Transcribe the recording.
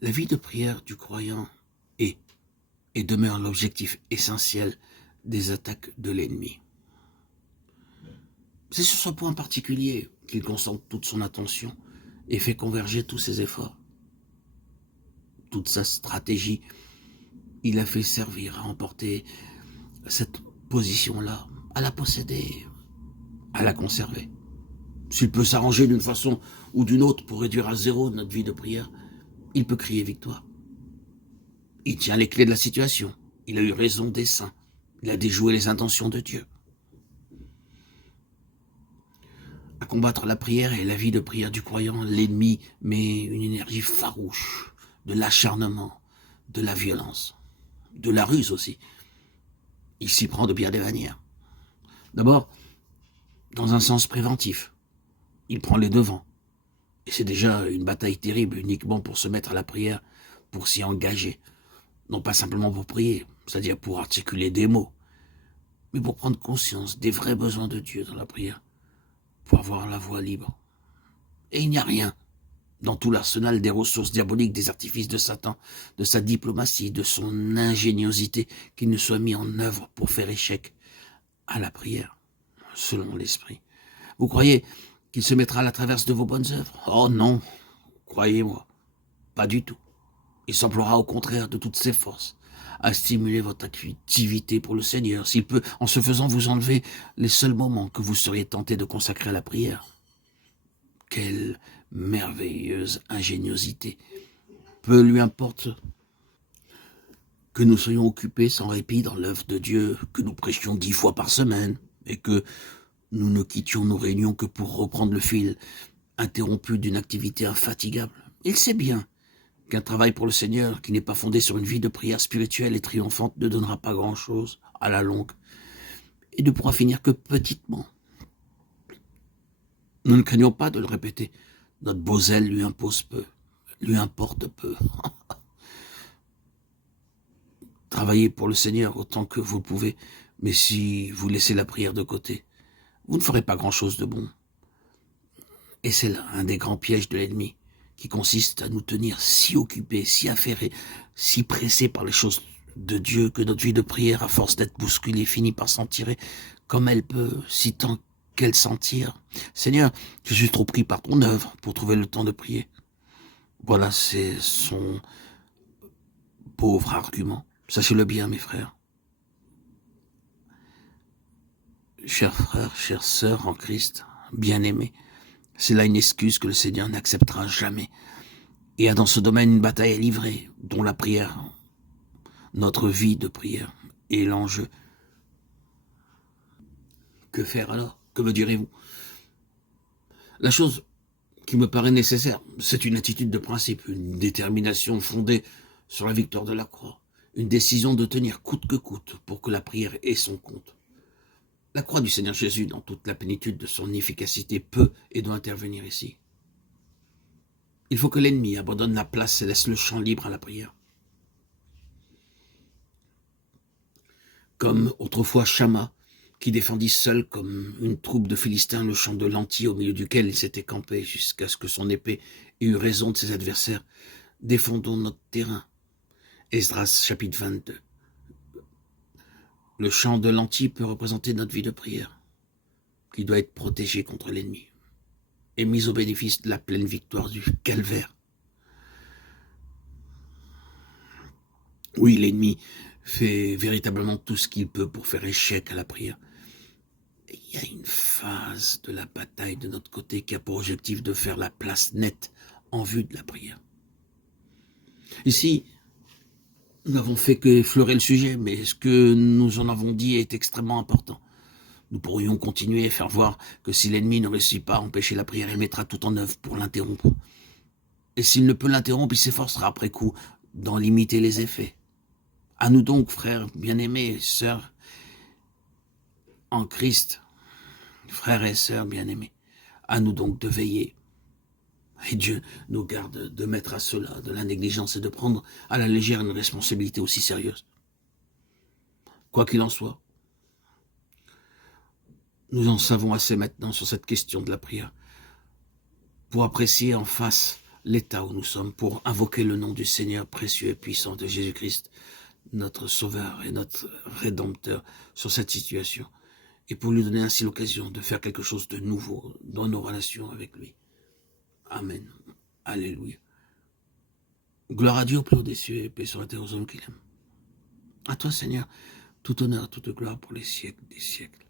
La vie de prière du croyant est et demeure l'objectif essentiel des attaques de l'ennemi. C'est sur ce point particulier qu'il concentre toute son attention et fait converger tous ses efforts. Toute sa stratégie, il a fait servir à emporter cette position-là, à la posséder, à la conserver. S'il peut s'arranger d'une façon ou d'une autre pour réduire à zéro notre vie de prière, il peut crier victoire. Il tient les clés de la situation. Il a eu raison des saints. Il a déjoué les intentions de Dieu. À combattre la prière et la vie de prière du croyant, l'ennemi met une énergie farouche, de l'acharnement, de la violence, de la ruse aussi. Il s'y prend de bien des manières. D'abord, dans un sens préventif, il prend les devants. Et c'est déjà une bataille terrible uniquement pour se mettre à la prière, pour s'y engager. Non pas simplement pour prier, c'est-à-dire pour articuler des mots, mais pour prendre conscience des vrais besoins de Dieu dans la prière, pour avoir la voie libre. Et il n'y a rien dans tout l'arsenal des ressources diaboliques, des artifices de Satan, de sa diplomatie, de son ingéniosité, qui ne soit mis en œuvre pour faire échec à la prière, selon l'Esprit. Vous croyez qu'il se mettra à la traverse de vos bonnes œuvres? Oh non, croyez-moi, pas du tout. Il s'emploiera au contraire de toutes ses forces à stimuler votre activité pour le Seigneur, s'il peut, en se faisant vous enlever les seuls moments que vous seriez tenté de consacrer à la prière. Quelle merveilleuse ingéniosité! Peu lui importe que nous soyons occupés sans répit dans l'œuvre de Dieu, que nous prêchions 10 fois par semaine, et que nous ne quittions nos réunions que pour reprendre le fil interrompu d'une activité infatigable. Il sait bien qu'un travail pour le Seigneur qui n'est pas fondé sur une vie de prière spirituelle et triomphante ne donnera pas grand-chose à la longue et ne pourra finir que petitement. Nous ne craignons pas de le répéter. Notre beau zèle lui impose peu, lui importe peu. Travaillez pour le Seigneur autant que vous le pouvez, mais si vous laissez la prière de côté, vous ne ferez pas grand-chose de bon. Et c'est là un des grands pièges de l'ennemi, qui consiste à nous tenir si occupés, si affairés, si pressés par les choses de Dieu que notre vie de prière, à force d'être bousculée, finit par s'en tirer comme elle peut, si tant qu'elle s'en tire. Seigneur, je suis trop pris par ton œuvre pour trouver le temps de prier. Voilà, c'est son pauvre argument. Sachez-le bien, mes frères. Chers frères, chères sœurs en Christ, bien-aimés, c'est là une excuse que le Seigneur n'acceptera jamais. Et a dans ce domaine une bataille à livrer, dont la prière, notre vie de prière, est l'enjeu. Que faire alors? Que me direz-vous? La chose qui me paraît nécessaire, c'est une attitude de principe, une détermination fondée sur la victoire de la croix, une décision de tenir coûte que coûte pour que la prière ait son compte. La croix du Seigneur Jésus, dans toute la plénitude de son efficacité, peut et doit intervenir ici. Il faut que l'ennemi abandonne la place et laisse le champ libre à la prière. Comme autrefois Shamma, qui défendit seul comme une troupe de Philistins le champ de lentilles au milieu duquel il s'était campé jusqu'à ce que son épée ait eu raison de ses adversaires. Défendons notre terrain. Esdras chapitre 22. Le champ de lentilles peut représenter notre vie de prière, qui doit être protégée contre l'ennemi et mise au bénéfice de la pleine victoire du calvaire. Oui, l'ennemi fait véritablement tout ce qu'il peut pour faire échec à la prière. Et il y a une phase de la bataille de notre côté qui a pour objectif de faire la place nette en vue de la prière. Ici, nous n'avons fait qu'effleurer le sujet, mais ce que nous en avons dit est extrêmement important. Nous pourrions continuer et faire voir que si l'ennemi ne réussit pas à empêcher la prière, il mettra tout en œuvre pour l'interrompre. Et s'il ne peut l'interrompre, il s'efforcera après coup d'en limiter les effets. À nous donc, frères bien-aimés, sœurs en Christ, frères et sœurs bien-aimés, à nous donc de veiller. Et Dieu nous garde de mettre à cela de la négligence et de prendre à la légère une responsabilité aussi sérieuse. Quoi qu'il en soit, nous en savons assez maintenant sur cette question de la prière pour apprécier en face l'état où nous sommes, pour invoquer le nom du Seigneur précieux et puissant de Jésus-Christ, notre Sauveur et notre Rédempteur sur cette situation, et pour lui donner ainsi l'occasion de faire quelque chose de nouveau dans nos relations avec lui. Amen. Alléluia. Gloire à Dieu au plus haut des cieux et paix sur la terre aux hommes qu'il aime. À toi, Seigneur, tout honneur, toute gloire pour les siècles des siècles.